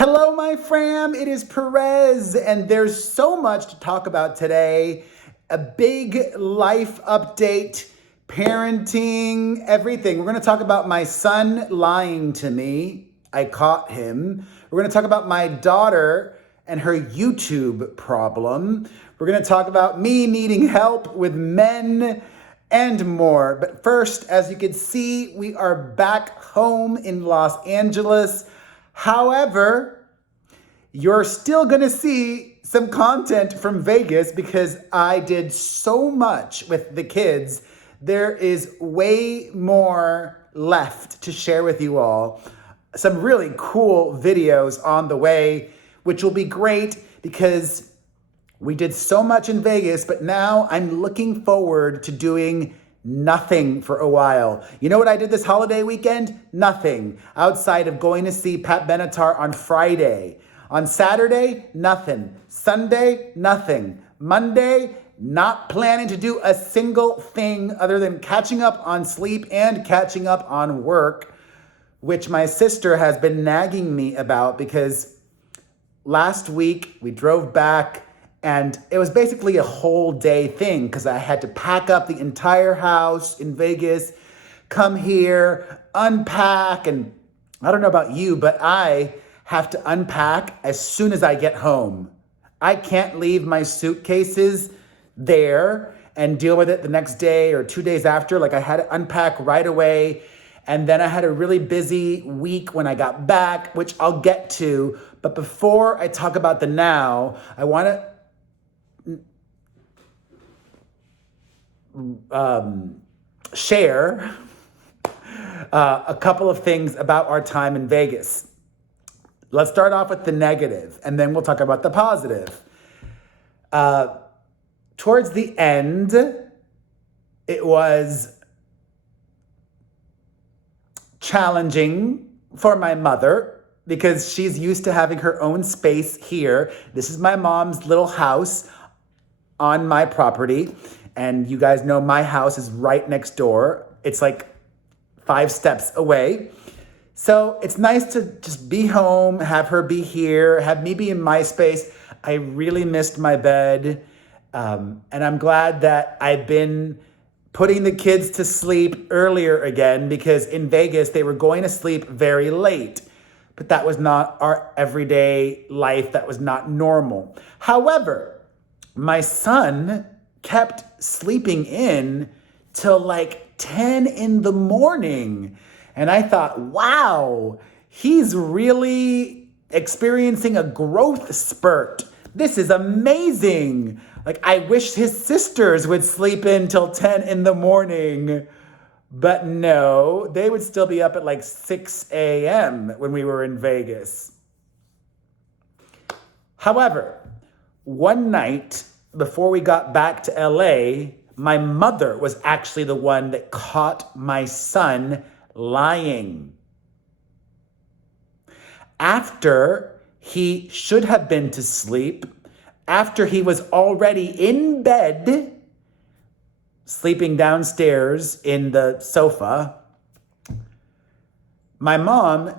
Hello, my fam. It is Perez, and there's so much to talk about today. A big life update, parenting, everything. We're going to talk about my son lying to me. I caught him. We're going to talk about my daughter and her YouTube problem. We're going to talk about me needing help with men and more. But first, as you can see, we are back home in Los Angeles. However, you're still going to see some content from Vegas because I did so much with the kids. There is way more left to share with you all. Some really cool videos on the way, which will be great because we did so much in Vegas, but now I'm looking forward to doing nothing for a while. You know what I did this holiday weekend? Nothing. Outside of going to see Pat Benatar on Friday. On Saturday, nothing. Sunday, nothing. Monday, not planning to do a single thing other than catching up on sleep and catching up on work, which my sister has been nagging me about because last week we drove back and it was basically a whole day thing because I had to pack up the entire house in Vegas, come here, unpack, and I don't know about you, but I have to unpack as soon as I get home. I can't leave my suitcases there and deal with it the next day or 2 days after. Like I had to unpack right away. And then I had a really busy week when I got back, which I'll get to. But before I talk about the now, I want to share a couple of things about our time in Vegas. Let's start off with the negative, and then we'll talk about the positive. Towards the end, it was challenging for my mother because she's used to having her own space here. This is my mom's little house on my property. And you guys know my house is right next door. It's like 5 steps away. So it's nice to just be home, have her be here, have me be in my space. I really missed my bed. And I'm glad that I've been putting the kids to sleep earlier again because in Vegas, they were going to sleep very late. But that was not our everyday life. That was not normal. However, my son kept sleeping in till like 10 in the morning. And I thought, wow, he's really experiencing a growth spurt. This is amazing. Like I wish his sisters would sleep in till 10 in the morning. But no, they would still be up at like 6 a.m. when we were in Vegas. However, one night before we got back to LA, my mother was actually the one that caught my son lying. After he should have been to sleep, after he was already in bed, sleeping downstairs in the sofa, my mom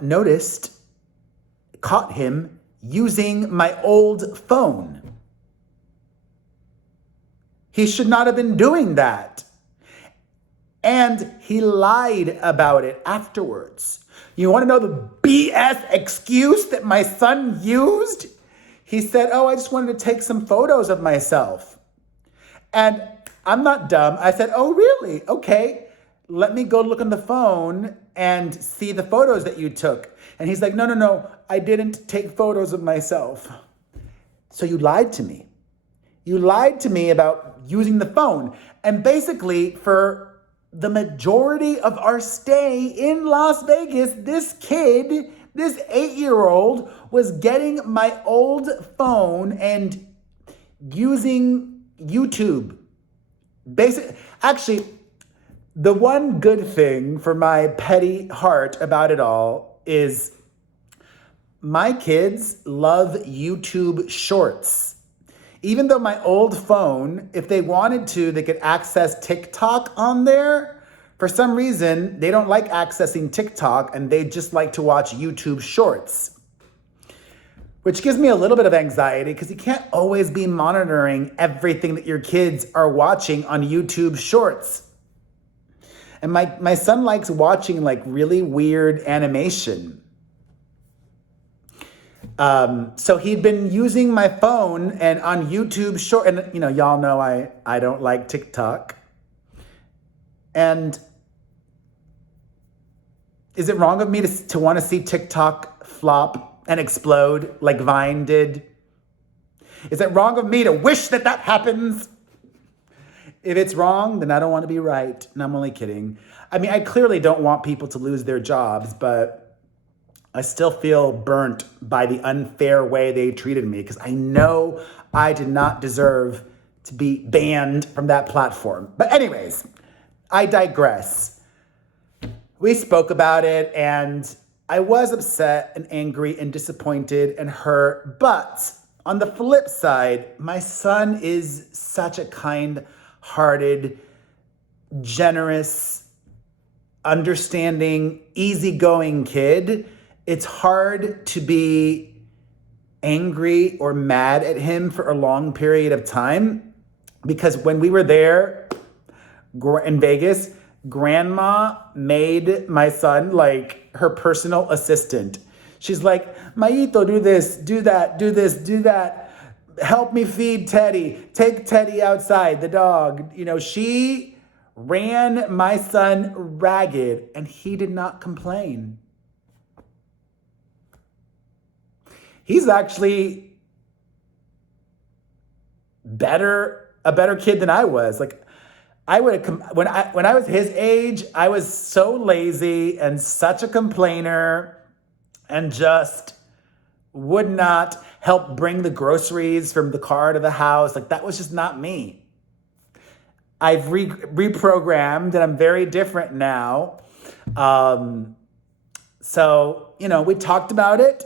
caught him using my old phone. He should not have been doing that. And he lied about it afterwards. You want to know the BS excuse that my son used? He said, oh, I just wanted to take some photos of myself. And I'm not dumb. I said, oh, really? Okay. Let me go look on the phone and see the photos that you took. And he's like, no, I didn't take photos of myself. So you lied to me. You lied to me about using the phone. And basically, for the majority of our stay in Las Vegas, this kid, this 8-year-old, was getting my old phone and using YouTube. Actually, the one good thing for my petty heart about it all is my kids love YouTube Shorts. Even though my old phone, if they wanted to, they could access TikTok on there. For some reason, they don't like accessing TikTok and they just like to watch YouTube Shorts. which gives me a little bit of anxiety because you can't always be monitoring everything that your kids are watching on YouTube Shorts. And my son likes watching like really weird animation. So he'd been using my phone and on YouTube Short, and y'all know I don't like TikTok. And is it wrong of me to want to see TikTok flop and explode like Vine did? Is it wrong of me to wish that happens? If it's wrong, then I don't want to be right. And I'm only kidding. I mean, I clearly don't want people to lose their jobs, but I still feel burnt by the unfair way they treated me because I know I did not deserve to be banned from that platform. But anyways, I digress. We spoke about it and I was upset and angry and disappointed and hurt. But on the flip side, my son is such a kind-hearted, generous, understanding, easygoing kid. It's hard to be angry or mad at him for a long period of time because when we were there in Vegas, Grandma made my son like her personal assistant. She's like, Maito, do this, do that, do this, do that. Help me feed Teddy. Take Teddy outside, the dog. She ran my son ragged and he did not complain. He's actually a better kid than I was. Like I would have when I was his age, I was so lazy and such a complainer and just would not help bring the groceries from the car to the house. Like that was just not me. I've reprogrammed and I'm very different now. So, we talked about it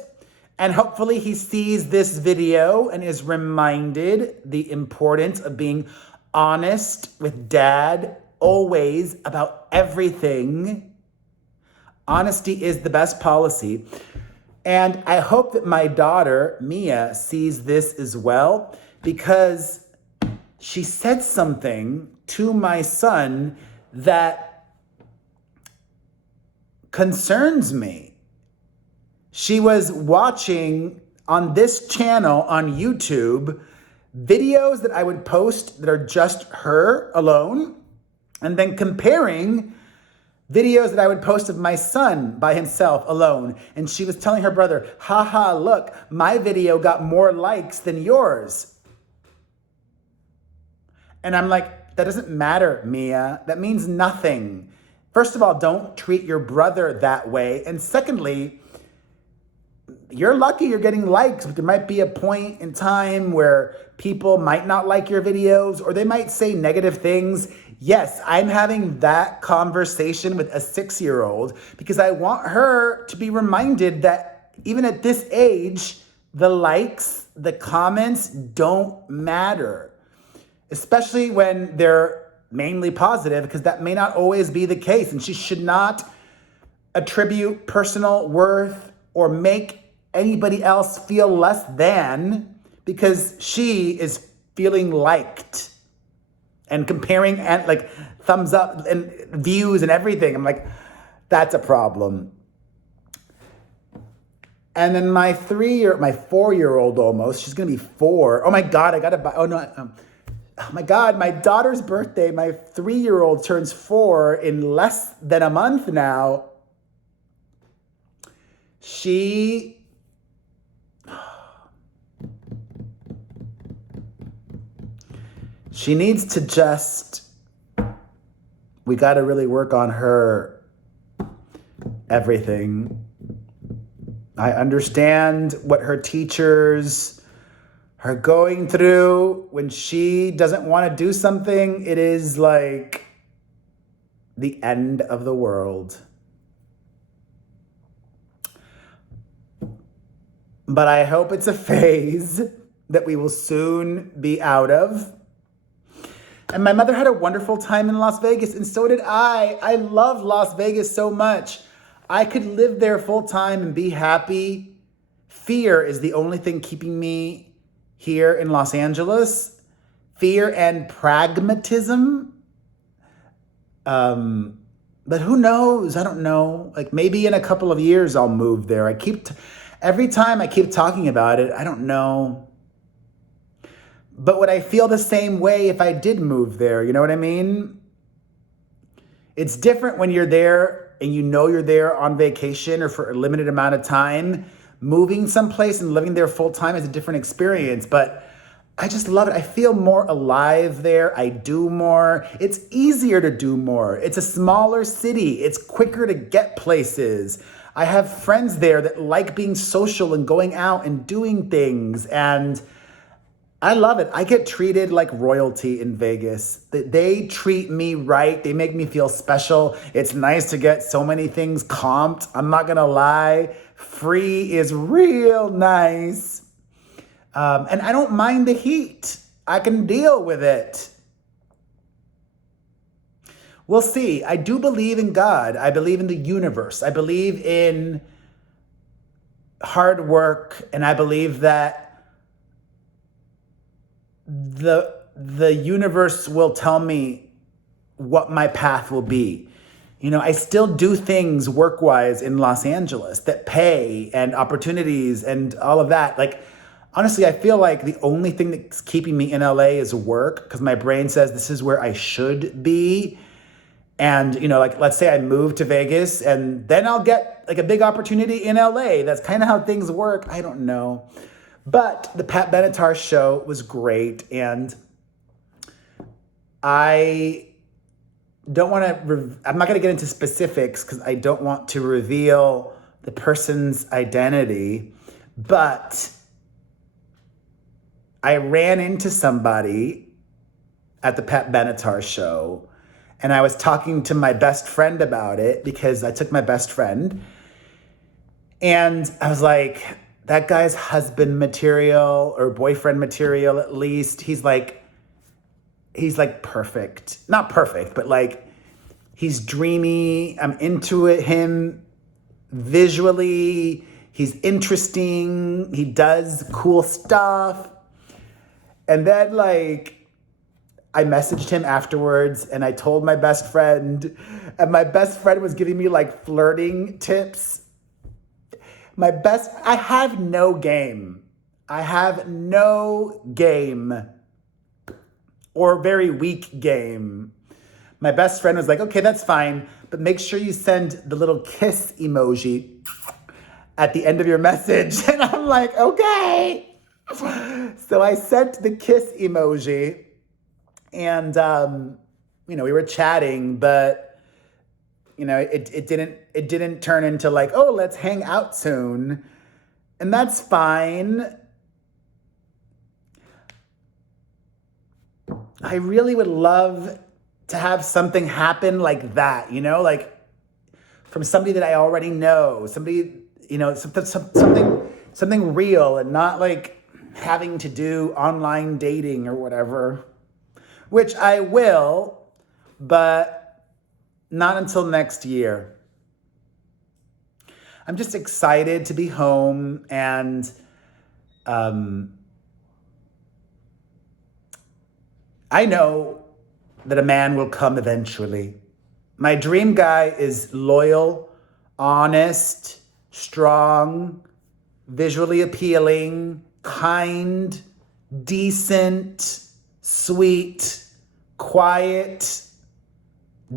and hopefully he sees this video and is reminded the importance of being honest with dad always about everything. Honesty is the best policy. And I hope that my daughter, Mia, sees this as well because she said something to my son that concerns me. She was watching on this channel on YouTube videos that I would post that are just her alone, and then comparing videos that I would post of my son by himself alone. And she was telling her brother, haha, look, my video got more likes than yours. And I'm like, that doesn't matter, Mia. That means nothing. First of all, don't treat your brother that way. And secondly, you're lucky you're getting likes, but there might be a point in time where people might not like your videos or they might say negative things. Yes, I'm having that conversation with a 6-year-old because I want her to be reminded that even at this age, the likes, the comments don't matter, especially when they're mainly positive because that may not always be the case. And she should not attribute personal worth or make anybody else feel less than because she is feeling liked and comparing and like thumbs up and views and everything. I'm like, that's a problem. And then my 4-year-old almost, she's going to be 4. Oh my God, oh my God, my daughter's birthday, my 3-year-old turns 4 in less than a month now. She needs to we got to really work on her everything. I understand what her teachers are going through. When she doesn't want to do something, it is like the end of the world. But I hope it's a phase that we will soon be out of. And my mother had a wonderful time in Las Vegas, and so did I. I love Las Vegas so much. I could live there full time and be happy, fear is the only thing keeping me here in Los Angeles. Fear and pragmatism. But who knows? I don't know. Like maybe in a couple of years I'll move there. Every time I keep talking about it, I don't know. But would I feel the same way if I did move there? You know what I mean? It's different when you're there and you know you're there on vacation or for a limited amount of time. Moving someplace and living there full time is a different experience, but I just love it. I feel more alive there. I do more. It's easier to do more. It's a smaller city. It's quicker to get places. I have friends there that like being social and going out and doing things, and I love it. I get treated like royalty in Vegas. They treat me right. They make me feel special. It's nice to get so many things comped. I'm not going to lie. Free is real nice. And I don't mind the heat. I can deal with it. We'll see. I do believe in God. I believe in the universe. I believe in hard work. And I believe that the universe will tell me what my path will be. You know, I still do things work-wise in Los Angeles that pay and opportunities and all of that. Like, honestly, I feel like the only thing that's keeping me in LA is work, because my brain says this is where I should be. And, you know, like, let's say I move to Vegas and then I'll get like a big opportunity in LA. That's kind of how things work. I don't know. But the Pat Benatar show was great, and I don't want to, I'm not going to get into specifics because I don't want to reveal the person's identity, but I ran into somebody at the Pat Benatar show, and I was talking to my best friend about it because I took my best friend, and I was like, that guy's husband material or boyfriend material, at least. He's like perfect. Not perfect, but like he's dreamy. I'm into him visually. He's interesting. He does cool stuff. And then like I messaged him afterwards and I told my best friend, and my best friend was giving me like flirting tips. I have no game. I have no game, or very weak game. My best friend was like, okay, that's fine, but make sure you send the little kiss emoji at the end of your message. And I'm like, okay. So I sent the kiss emoji, and, you know, we were chatting, but you know, it didn't turn into like, oh, let's hang out soon. And that's fine. I really would love to have something happen like that, you know, like from somebody that I already know, somebody, you know, something real, and not like having to do online dating or whatever, which I will, but not until next year. I'm just excited to be home, and I know that a man will come eventually. My dream guy is loyal, honest, strong, visually appealing, kind, decent, sweet, quiet,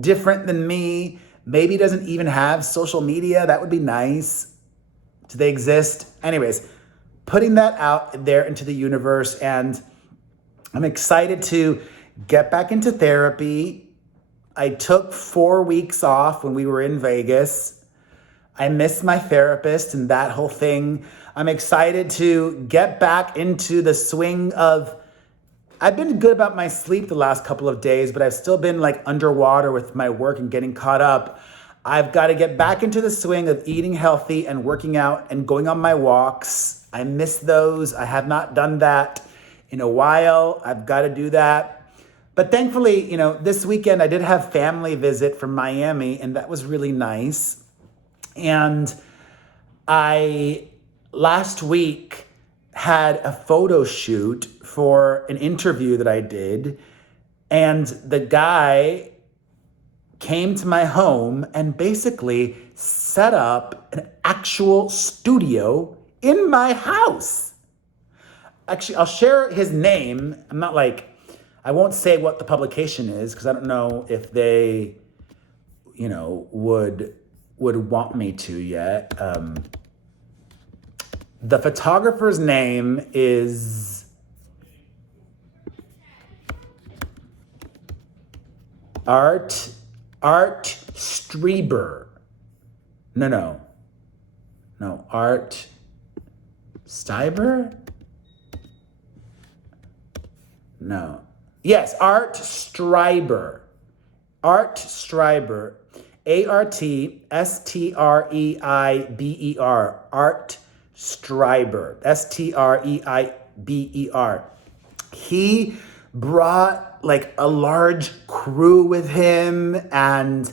different than me, maybe doesn't even have social media. That would be nice. Do they exist? Anyways, putting that out there into the universe, and I'm excited to get back into therapy. I took 4 weeks off when we were in Vegas. I miss my therapist and that whole thing. I'm excited to get back into the swing of, I've been good about my sleep the last couple of days, but I've still been like underwater with my work and getting caught up. I've got to get back into the swing of eating healthy and working out and going on my walks. I miss those. I have not done that in a while. I've got to do that. But thankfully, you know, this weekend I did have family visit from Miami, and that was really nice. And I last week had a photo shoot for an interview that I did, and the guy came to my home and basically set up an actual studio in my house. Actually, I'll share his name. I won't say what the publication is because I don't know if they, would want me to yet. The photographer's name is Art Strieber. No, Art Steiber? No. Yes, Art Streiber. Art Streiber. ARTSTREIBER. Art Streiber. STREIBER. He brought like a large crew with him, and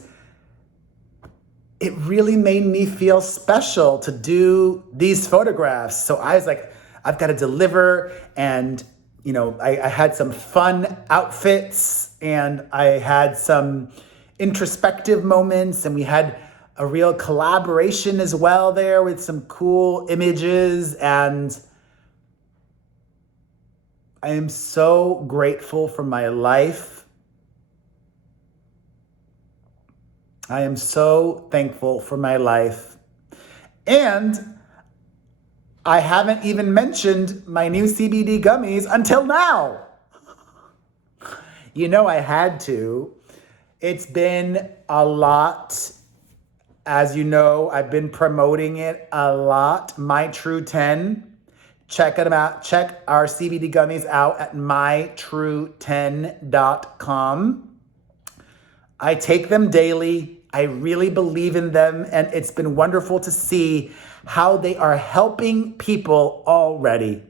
it really made me feel special to do these photographs. So I was like, I've got to deliver. And, I had some fun outfits, and I had some introspective moments, and we had a real collaboration as well there with some cool images. And I am so grateful for my life. I am so thankful for my life. And I haven't even mentioned my new CBD gummies until now. I had to. It's been a lot. As you know, I've been promoting it a lot. My True 10. Check them out. Check our CBD gummies out at mytrue10.com. I take them daily. I really believe in them, and it's been wonderful to see how they are helping people already.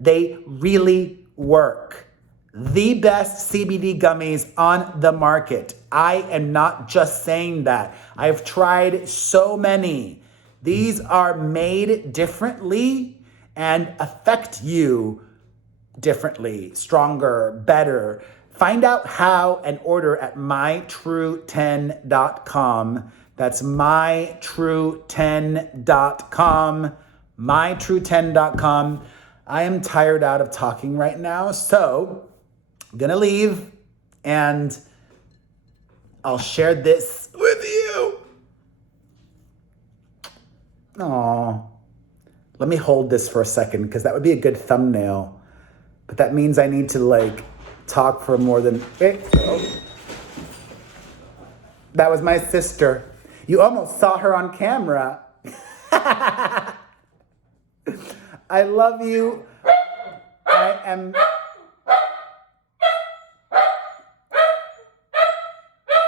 They really work. The best CBD gummies on the market. I am not just saying that. I've tried so many. These are made differently and affect you differently, stronger, better. Find out how and order at mytrue10.com. That's mytrue10.com. mytrue10.com. I am tired out of talking right now, so I'm gonna leave and I'll share this with you. Aww. Let me hold this for a second because that would be a good thumbnail. But that means I need to talk for more than... That was my sister. You almost saw her on camera. I love you. I am...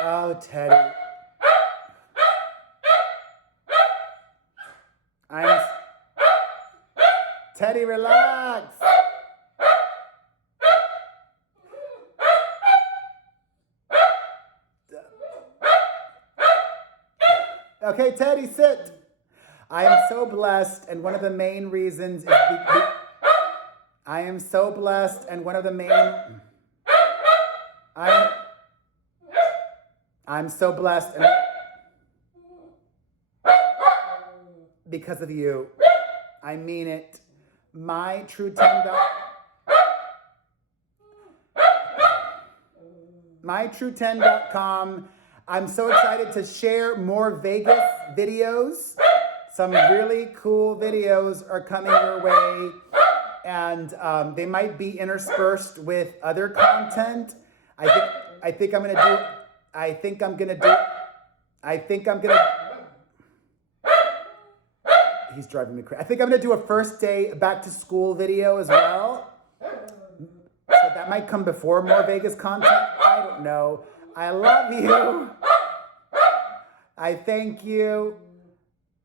Oh, Teddy. Teddy, relax. Okay, Teddy, sit. I am so blessed, and one of the main reasons is I am so blessed, and one of the main I'm so blessed, and because of you. I mean it. mytrue10.com. I'm so excited to share more Vegas videos. Some really cool videos are coming your way, and they might be interspersed with other content. I think I'm gonna he's driving me crazy. I think I'm gonna do a first day back to school video as well. So that might come before more Vegas content. I don't know. I love you. I thank you.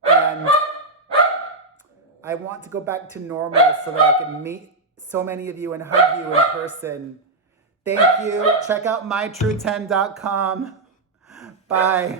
And I want to go back to normal so that I can meet so many of you and hug you in person. Thank you. Check out mytrue10.com. Bye.